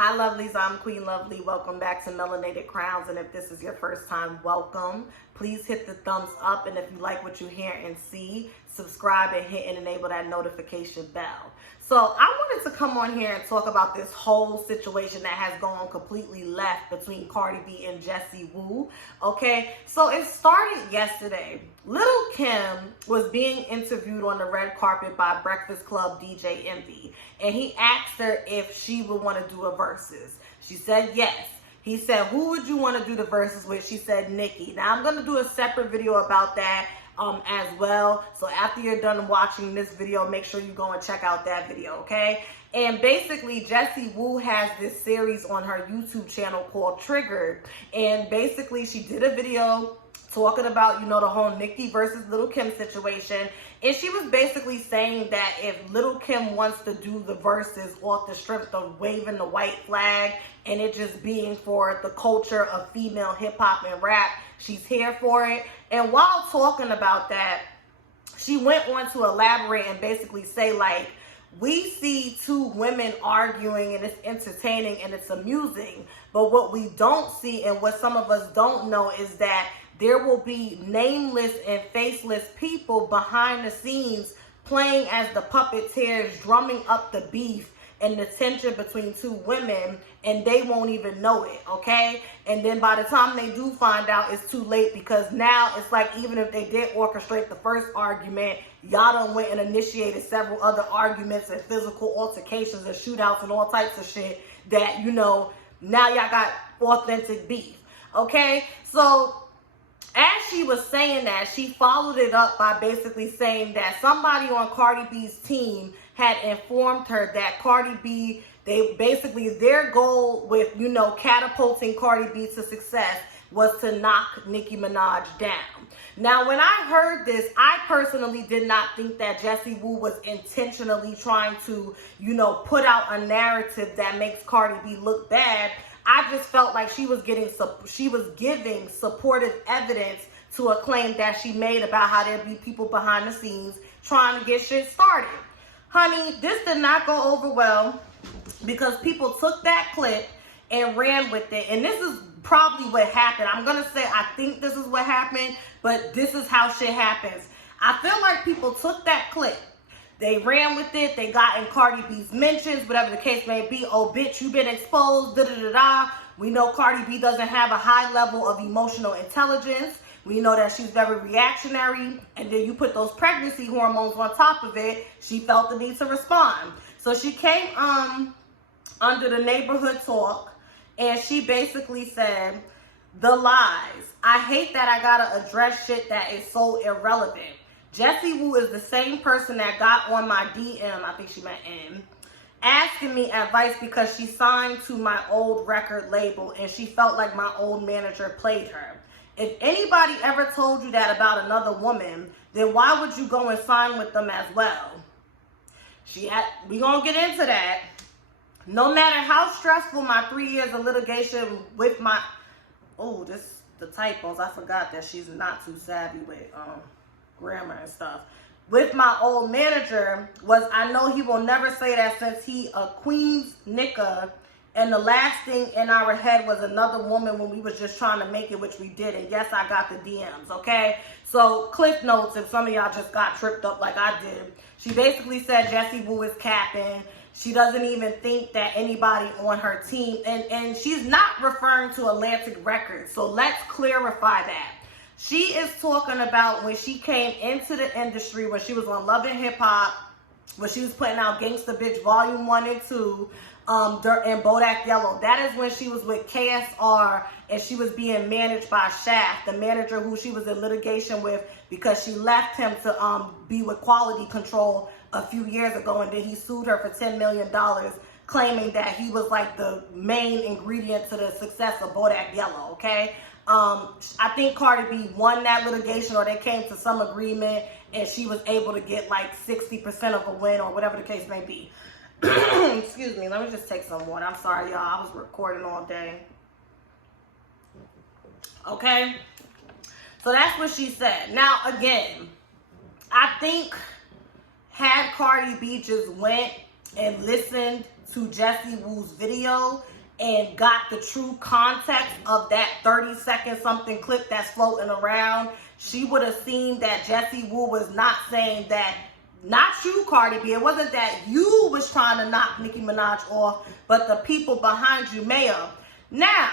Hi lovelies, I'm Queen Lovely. Welcome back to Melanated Crowns, and if this is your first time, welcome. Please hit the thumbs up, and if you like what you hear and see, subscribe and hit and enable that notification bell. So I wanted to come on here and talk about this whole situation that has gone completely left between Cardi B and Jessie Woo. Okay, so it started yesterday. Lil' Kim was being interviewed on the red carpet by Breakfast Club DJ Envy, and he asked her if she would want to do a versus. She said yes. He said, who would you want to do the verses with? She said, Nicki. Now I'm going to do a separate video about that as well. So after you're done watching this video, make sure you go and check out that video, okay? And basically, Jessie Woo has this series on her YouTube channel called Triggered. And basically, she did a video talking about, the whole Nicki versus Lil' Kim situation. And she was basically saying that if Lil' Kim wants to do the verses off the strength of waving the white flag and it just being for the culture of female hip-hop and rap, she's here for it. And while talking about that, she went on to elaborate and basically say, like, we see two women arguing and it's entertaining and it's amusing, but what we don't see and what some of us don't know is that there will be nameless and faceless people behind the scenes playing as the puppeteers, drumming up the beef and the tension between two women, and they won't even know it, okay? And then by the time they do find out, it's too late, because now it's like, even if they did orchestrate the first argument, y'all done went and initiated several other arguments and physical altercations and shootouts and all types of shit that, now y'all got authentic beef, okay? So as she was saying that, she followed it up by basically saying that somebody on Cardi B's team had informed her that Cardi B, their goal with, catapulting Cardi B to success was to knock Nicki Minaj down. Now, when I heard this, I personally did not think that Jessie Woo was intentionally trying to, put out a narrative that makes Cardi B look bad. I just felt like she was giving supportive evidence to a claim that she made about how there'd be people behind the scenes trying to get shit started. Honey, this did not go over well because people took that clip and ran with it. And this is probably what happened. I'm going to say I think this is what happened, but this is how shit happens. I feel like people took that clip. They ran with it. They got in Cardi B's mentions, whatever the case may be. Oh, bitch, you been exposed, da-da-da-da. We know Cardi B doesn't have a high level of emotional intelligence. We know that she's very reactionary. And then you put those pregnancy hormones on top of it. She felt the need to respond. So she came under the neighborhood talk, and she basically said, the lies. I hate that I gotta address shit that is so irrelevant. Jessie Woo is the same person that got on my DM, I think she meant M, asking me advice because she signed to my old record label and she felt like my old manager played her. If anybody ever told you that about another woman, then why would you go and sign with them as well? We gonna get into that. No matter how stressful my 3 years of litigation with my, the typos, I forgot that she's not too savvy with grammar and stuff. With my old manager was, I know he will never say that since he a Queen's nigga, and the last thing in our head was another woman when we was just trying to make it, which we did. And yes, I got the DMs, okay? So cliff notes, if some of y'all just got tripped up like I did. She basically said Jessie Woo is capping. She doesn't even think that anybody on her team, and she's not referring to Atlantic Records. So let's clarify that. She is talking about when she came into the industry, when she was on Love and Hip Hop, when she was putting out Gangsta Bitch Volume 1 and 2, and Bodak Yellow. That is when she was with KSR and she was being managed by Shaft, the manager who she was in litigation with because she left him to be with Quality Control a few years ago, and then he sued her for $10 million, claiming that he was like the main ingredient to the success of Bodak Yellow, okay? I think Cardi B won that litigation, or they came to some agreement and she was able to get like 60% of a win or whatever the case may be. Excuse me, let me just take some water. I'm sorry, y'all. I was recording all day. Okay? So that's what she said. Now, again, I think had Cardi B just went and listened to Jessie Woo's video and got the true context of that 30-second something clip that's floating around, she would have seen that Jessie Woo was not saying that, not you, Cardi B. It wasn't that you was trying to knock Nicki Minaj off, but the people behind you may have. Now,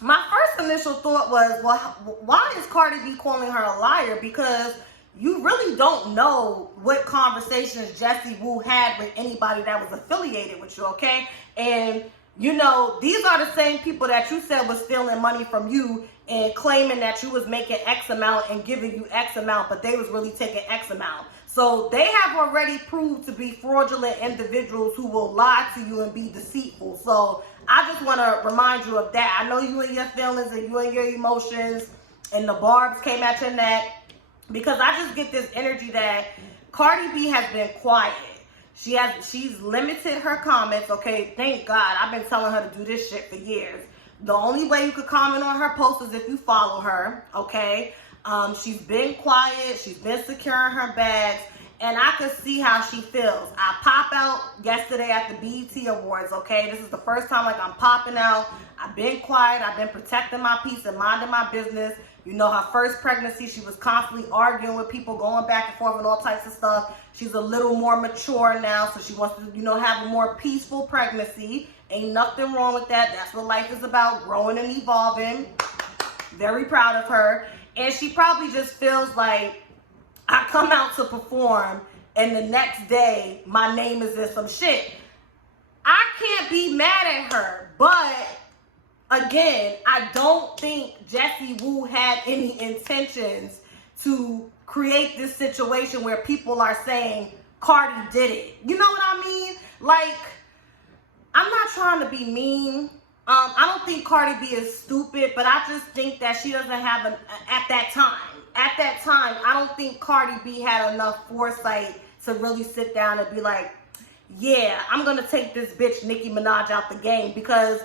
my first initial thought was, well, why is Cardi B calling her a liar? Because you really don't know what conversations Jessie Woo had with anybody that was affiliated with you, okay? And, you know, these are the same people that you said was stealing money from you and claiming that you was making X amount and giving you X amount, but they was really taking X amount. So they have already proved to be fraudulent individuals who will lie to you and be deceitful. So I just want to remind you of that. I know you and your feelings and you and your emotions and the barbs came at your neck, because I just get this energy that Cardi B has been quiet. She's limited her comments, okay? Thank God. I've been telling her to do this shit for years. The only way you could comment on her post is if you follow her, okay? She's been quiet. She's been securing her bags. And I could see how she feels. I pop out yesterday at the BET Awards, okay? This is the first time like I'm popping out. I've been quiet. I've been protecting my peace and minding my business. You know, her first pregnancy, she was constantly arguing with people, going back and forth and all types of stuff. She's a little more mature now, so she wants to, you know, have a more peaceful pregnancy. Ain't nothing wrong with that. That's what life is about, growing and evolving. Very proud of her. And she probably just feels like, I come out to perform and the next day my name is in some shit. I can't be mad at her, but again, I don't think Jessie Woo had any intentions to create this situation where people are saying Cardi did it. You know what I mean? Like, I'm not trying to be mean. I don't think Cardi B is stupid, but I just think that she doesn't have at that time, I don't think Cardi B had enough foresight to really sit down and be like, yeah, I'm going to take this bitch Nicki Minaj out the game. Because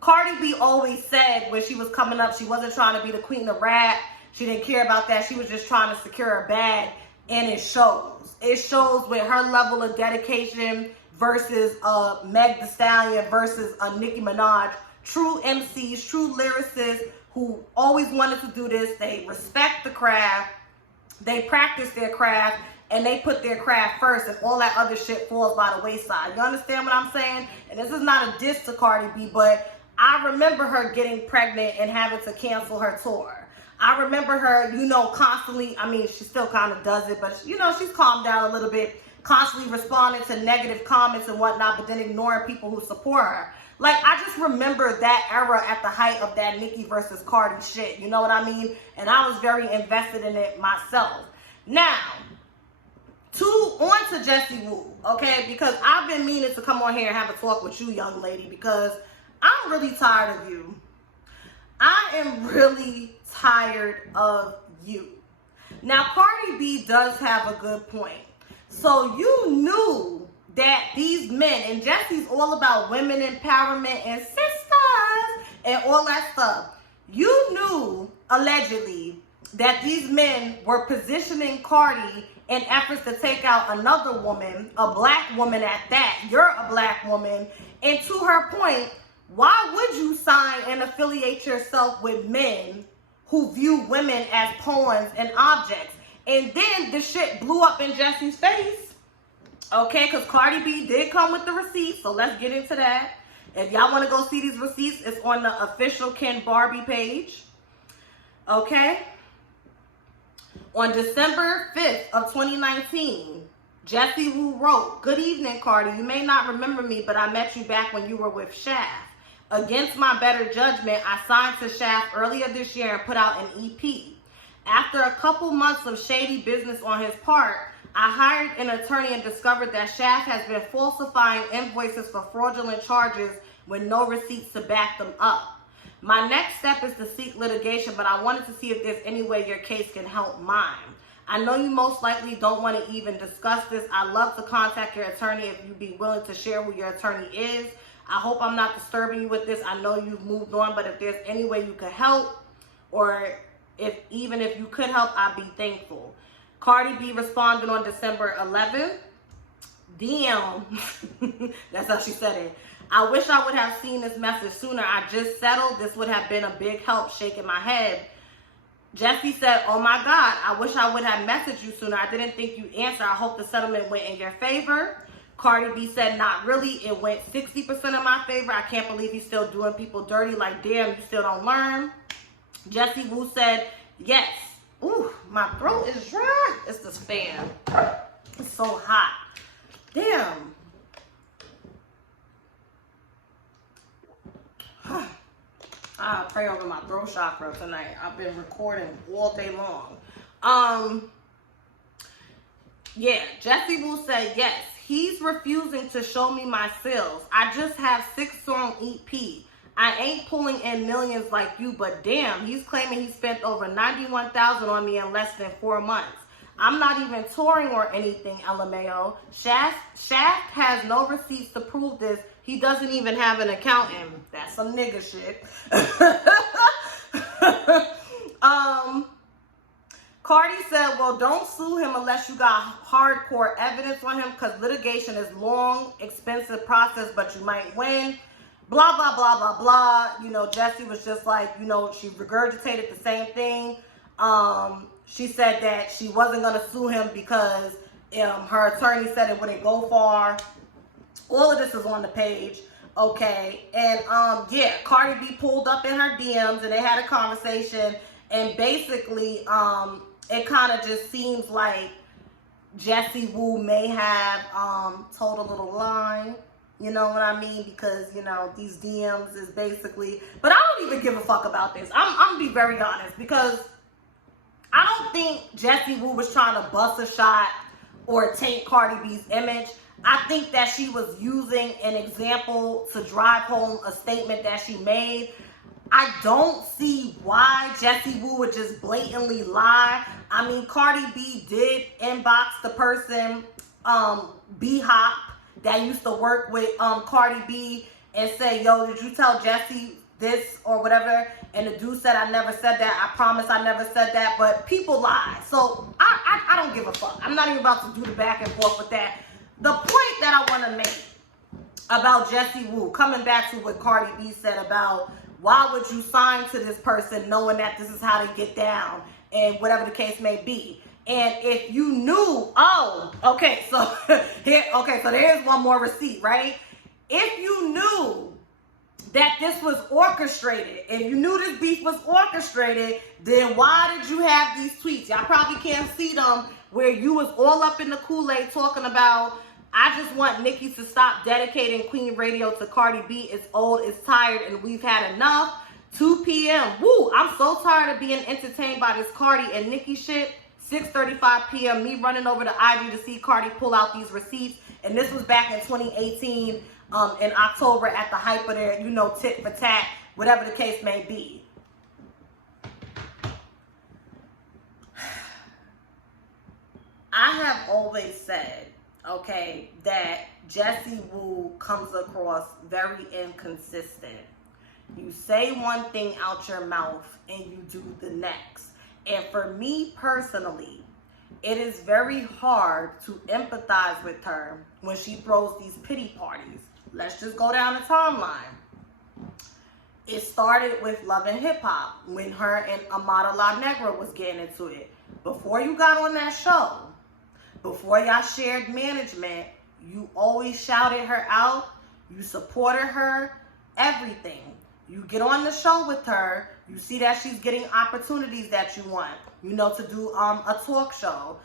Cardi B always said when she was coming up, she wasn't trying to be the queen of rap. She didn't care about that. She was just trying to secure a bag. And it shows. It shows with her level of dedication versus Meg Thee Stallion versus Nicki Minaj. True MCs, true lyricists who always wanted to do this. They respect the craft. They practice their craft. And they put their craft first, and all that other shit falls by the wayside. You understand what I'm saying? And this is not a diss to Cardi B, but I remember her getting pregnant and having to cancel her tour. I remember her, you know, constantly, I mean, she still kind of does it, but, you know, she's calmed down a little bit, constantly responding to negative comments and whatnot, but then ignoring people who support her. Like, I just remember that era at the height of that Nicki versus Cardi shit. You know what I mean? And I was very invested in it myself. Now, on to Jessie Woo, okay? Because I've been meaning to come on here and have a talk with you, young lady, because I'm really tired of you. I am really tired of you. Now, Cardi B does have a good point. So you knew that these men, and Jessie's all about women empowerment and sisters and all that stuff. You knew, allegedly, that these men were positioning Cardi in efforts to take out another woman, a black woman at that. You're a black woman. And to her point, why would you sign and affiliate yourself with men who view women as pawns and objects? And then the shit blew up in Jessie's face. Okay, because Cardi B did come with the receipts, so let's get into that. If y'all want to go see these receipts, it's on the official Ken Barbie page. Okay? On December 5th of 2019, Jessie Woo wrote, "Good evening, Cardi. You may not remember me, but I met you back when you were with Shaft. Against my better judgment, I signed to Shaft earlier this year and put out an EP. After a couple months of shady business on his part, I hired an attorney and discovered that Shaft has been falsifying invoices for fraudulent charges with no receipts to back them up. My next step is to seek litigation, but I wanted to see if there's any way your case can help mine. I know you most likely don't want to even discuss this. I'd love to contact your attorney if you'd be willing to share who your attorney is. I hope I'm not disturbing you with this. I know you've moved on, but if there's any way you could help, or even if you could help, I'd be thankful." Cardi B responded on December 11th. Damn. That's how she said it. I wish I would have seen this message sooner. I just settled. This would have been a big help. Shaking my head. Jessie said, oh my God, I wish I would have messaged you sooner. I didn't think you'd answer. I hope the settlement went in your favor. Cardi B said, not really. It went 60% in my favor. I can't believe he's still doing people dirty. Like, damn, you still don't learn. Jessie Woo said, yes. Ooh, my throat is dry. It's this fan. It's so hot. Damn. I pray over my throat chakra tonight. I've been recording all day long. Yeah, Jessie Woo said, yes, he's refusing to show me my sales. I just have 6-song EP. I ain't pulling in millions like you, but damn, he's claiming he spent over $91,000 on me in less than 4 months. I'm not even touring or anything, LMAO. Shaft has no receipts to prove this. He doesn't even have an accountant. That's some nigga shit. Cardi said, well, don't sue him unless you got hardcore evidence on him because litigation is long, expensive process, but you might win. Blah, blah, blah, blah, blah. You know, Jessie was just like, you know, she regurgitated the same thing. She said that she wasn't going to sue him because her attorney said it wouldn't go far. All of this is on the page. Okay. And yeah, Cardi B pulled up in her DMs and they had a conversation. And basically, it kind of just seems like Jessie Woo may have told a little lie. You know what I mean? Because, you know, these DMs is basically... But I don't even give a fuck about this. I'm going to be very honest. Because I don't think Jessie Woo was trying to bust a shot or taint Cardi B's image. I think that she was using an example to drive home a statement that she made. I don't see why Jessie Woo would just blatantly lie. I mean, Cardi B did inbox the person, B-Hop, that used to work with Cardi B and say, yo, did you tell Jessie this or whatever? And the dude said, I never said that. I promise I never said that. But people lie. So I don't give a fuck. I'm not even about to do the back and forth with that. The point that I want to make about Jessie Woo, coming back to what Cardi B said about why would you sign to this person knowing that this is how they get down and whatever the case may be. And if you knew, oh, okay, so there's one more receipt, right? If you knew that this was orchestrated, if you knew this beef was orchestrated, then why did you have these tweets? Y'all probably can't see them where you was all up in the Kool-Aid talking about, I just want Nicki to stop dedicating Queen Radio to Cardi B. It's old, it's tired, and we've had enough. 2 p.m. Woo, I'm so tired of being entertained by this Cardi and Nicki shit. 6:35 p.m. me running over to Ivy to see Cardi pull out these receipts. And this was back in 2018 in October at the height of their, you know, tit for tat, whatever the case may be. I have always said, okay, that Jessie Woo comes across very inconsistent. You say one thing out your mouth and you do the next. And for me personally, it is very hard to empathize with her when she throws these pity parties. Let's just go down the timeline. It started with Love and Hip Hop when her and Amada La Negra was getting into it. Before you got on that show, before y'all shared management, you always shouted her out. You supported her, everything. You get on the show with her, you see that she's getting opportunities that you want, you know, to do a talk show,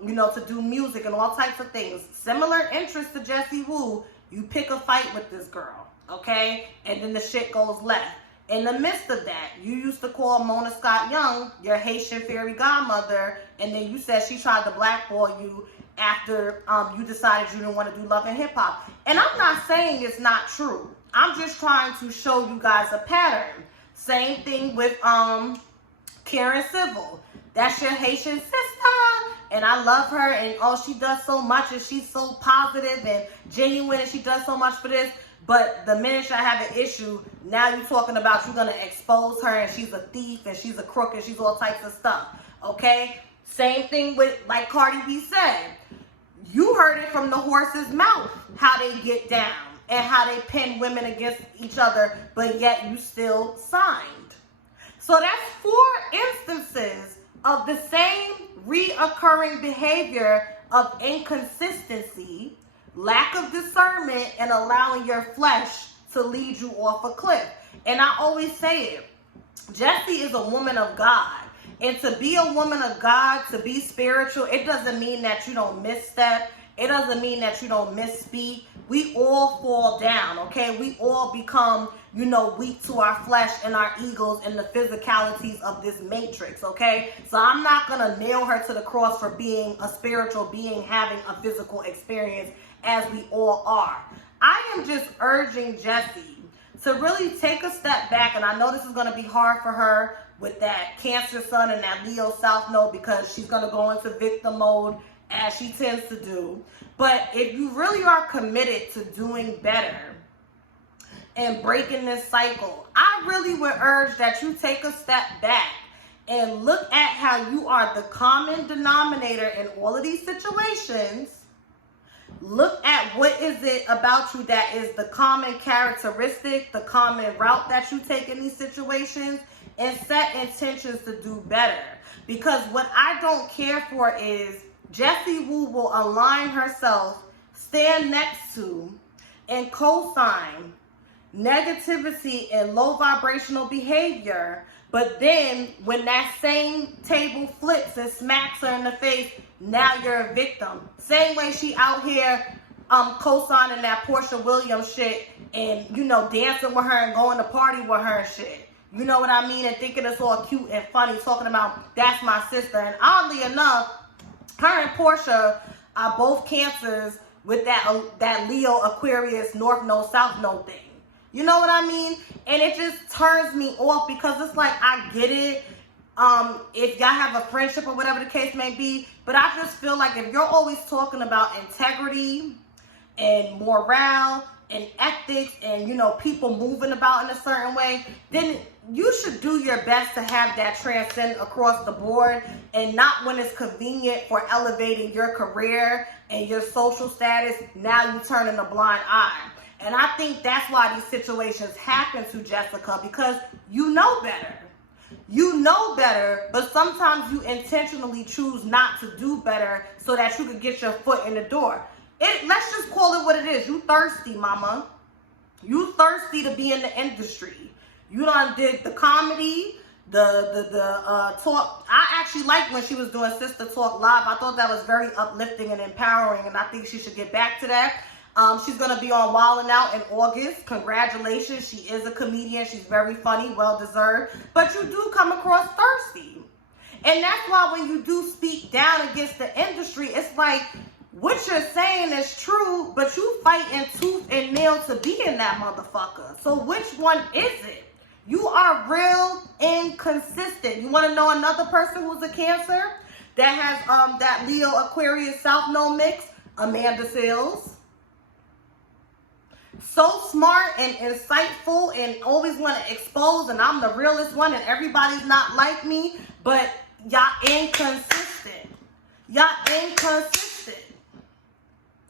you know, to do music and all types of things. Similar interests to Jessie Woo, you pick a fight with this girl, okay? And then the shit goes left. In the midst of that, you used to call Mona Scott Young your Haitian fairy godmother, and then you said she tried to blackball you after you decided you didn't want to do Love and Hip Hop. And I'm not saying it's not true. I'm just trying to show you guys a pattern. Same thing with Karen Civil. That's your Haitian sister, and I love her, and oh, she does so much, and she's so positive and genuine, and she does so much for this. But the minute I have an issue, now you're talking about you're gonna expose her, and she's a thief, and she's a crook, and she's all types of stuff. Okay? Same thing with, like Cardi B said, You heard it from the horse's mouth, how they get down and how they pin women against each other, but yet you still signed. So that's 4 instances of the same reoccurring behavior of inconsistency, lack of discernment, and allowing your flesh to lead you off a cliff. And I always say it, Jessie is a woman of God. And to be a woman of God, to be spiritual, it doesn't mean that you don't misstep. It doesn't mean that you don't misspeak. We all fall down, okay? We all become, weak to our flesh and our egos and the physicalities of this matrix, okay? So I'm not going to nail her to the cross for being a spiritual being, having a physical experience, as we all are. I am just urging Jessie to really take a step back, and I know this is going to be hard for her with that Cancer sun and that Leo South Node, because she's going to go into victim mode as she tends to do. But if you really are committed to doing better and breaking this cycle, I really would urge that you take a step back and look at how you are the common denominator in all of these situations. Look at what is it about you that is the common characteristic, the common route that you take in these situations, and set intentions to do better. Because what I don't care for is Jessie Woo will align herself, stand next to, and co-sign negativity and low vibrational behavior. But then when that same table flips and smacks her in the face, now you're a victim. Same way she out here co-signing that Portia Williams shit and, dancing with her and going to party with her and shit. You know what I mean? And thinking it's all cute and funny, talking about that's my sister. And oddly enough, her and Portia are both Cancers with that Leo Aquarius North Node South Node thing. You know what I mean? And it just turns me off, because it's like, I get it. If y'all have a friendship or whatever the case may be, but I just feel like if you're always talking about integrity and morale and ethics and, people moving about in a certain way, then you should do your best to have that transcend across the board, and not when it's convenient for elevating your career and your social status, now you turning a blind eye. And I think that's why these situations happen to Jessica, because you know better. You know better, but sometimes you intentionally choose not to do better so that you can get your foot in the door. Let's just call it what it is. You thirsty, mama. You thirsty to be in the industry. You done did the comedy, the talk. I actually liked when she was doing Sister Talk Live. I thought that was very uplifting and empowering, and I think she should get back to that. She's going to be on Wildin' Out in August. Congratulations. She is a comedian. She's very funny, well-deserved. But you do come across thirsty. And that's why when you do speak down against the industry, it's like, what you're saying is true, but you fighting tooth and nail to be in that motherfucker. So which one is it? You are real inconsistent. You want to know another person who's a Cancer that has that Leo Aquarius South Node mix? Amanda Seales. So smart and insightful and always want to expose, and I'm the realest one and everybody's not like me, but y'all inconsistent. Y'all inconsistent.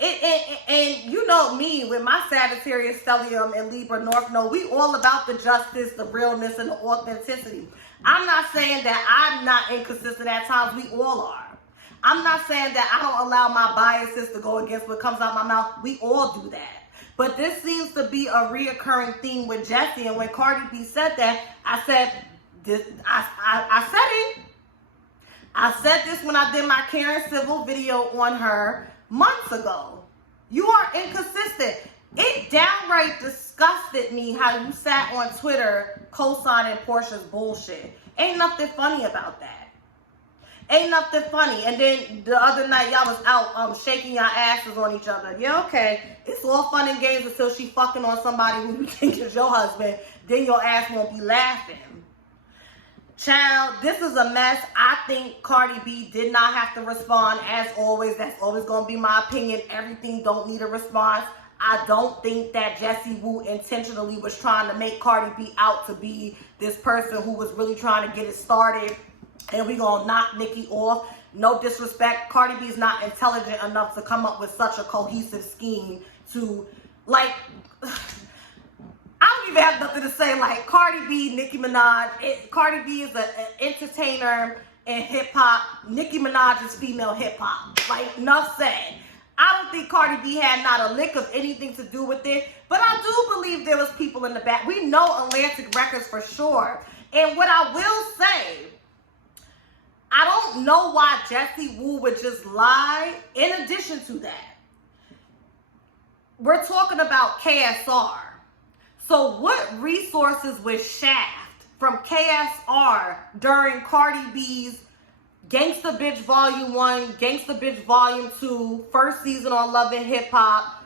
And you know me with my Sagittarius stellium and Libra North Node, we all about the justice, the realness, and the authenticity. I'm not saying that I'm not inconsistent at times. We all are. I'm not saying that I don't allow my biases to go against what comes out my mouth. We all do that. But this seems to be a reoccurring theme with Jessie. And when Cardi B said that, I said this. I said it. I said this when I did my Karen Civil video on her months ago. You are inconsistent. It downright disgusted me how you sat on Twitter co-signing Portia's bullshit. Ain't nothing funny about that. Ain't nothing funny. And then the other night, y'all was out shaking your asses on each other. Yeah, okay. It's all fun and games until she fucking on somebody who you think is your husband. Then your ass won't be laughing. Child, this is a mess. I think Cardi B did not have to respond. As always, that's always going to be my opinion. Everything don't need a response. I don't think that Jessie Woo intentionally was trying to make Cardi B out to be this person who was really trying to get it started. And we gonna knock Nicki off. No disrespect, Cardi B is not intelligent enough to come up with such a cohesive scheme to, like, I don't even have nothing to say. Like, Cardi B, Nicki Minaj. Cardi B is an entertainer in hip-hop. Nicki Minaj is female hip-hop. Like, enough said. I don't think Cardi B had not a lick of anything to do with it, but I do believe there was people in the back. We know Atlantic Records for sure. And what I will say, I don't know why Jessie Woo would just lie. In addition to that, we're talking about KSR. So what resources was Shaft from KSR during Cardi B's Gangsta Bitch Volume 1, Gangsta Bitch Volume 2, first season on Love and Hip Hop,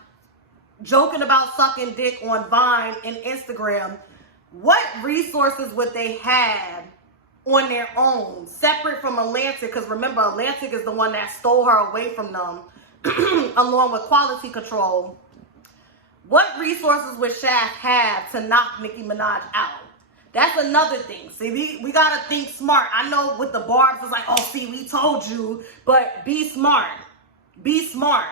joking about sucking dick on Vine and Instagram? What resources would they have on their own, separate from Atlantic? Because remember, Atlantic is the one that stole her away from them, along with Quality Control. What resources would Shaft have to knock Nicki Minaj out? That's another thing. See, we got to think smart. I know with the barbs, it's like, oh, see, we told you, but be smart. Be smart.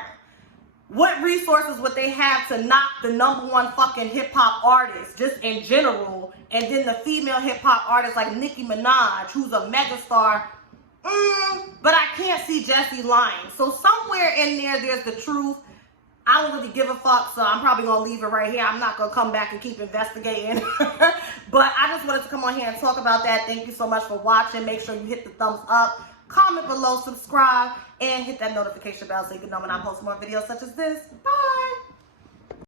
What resources would they have to knock the #1 fucking hip-hop artist, just in general, and then the female hip-hop artist like Nicki Minaj, who's a megastar? But I can't see Jessie lying. So somewhere in there's the truth. I don't really give a fuck, so I'm probably going to leave it right here. I'm not going to come back and keep investigating. But I just wanted to come on here and talk about that. Thank you so much for watching. Make sure you hit the thumbs up, comment below, subscribe, and hit that notification bell so you can know when I post more videos such as this. Bye!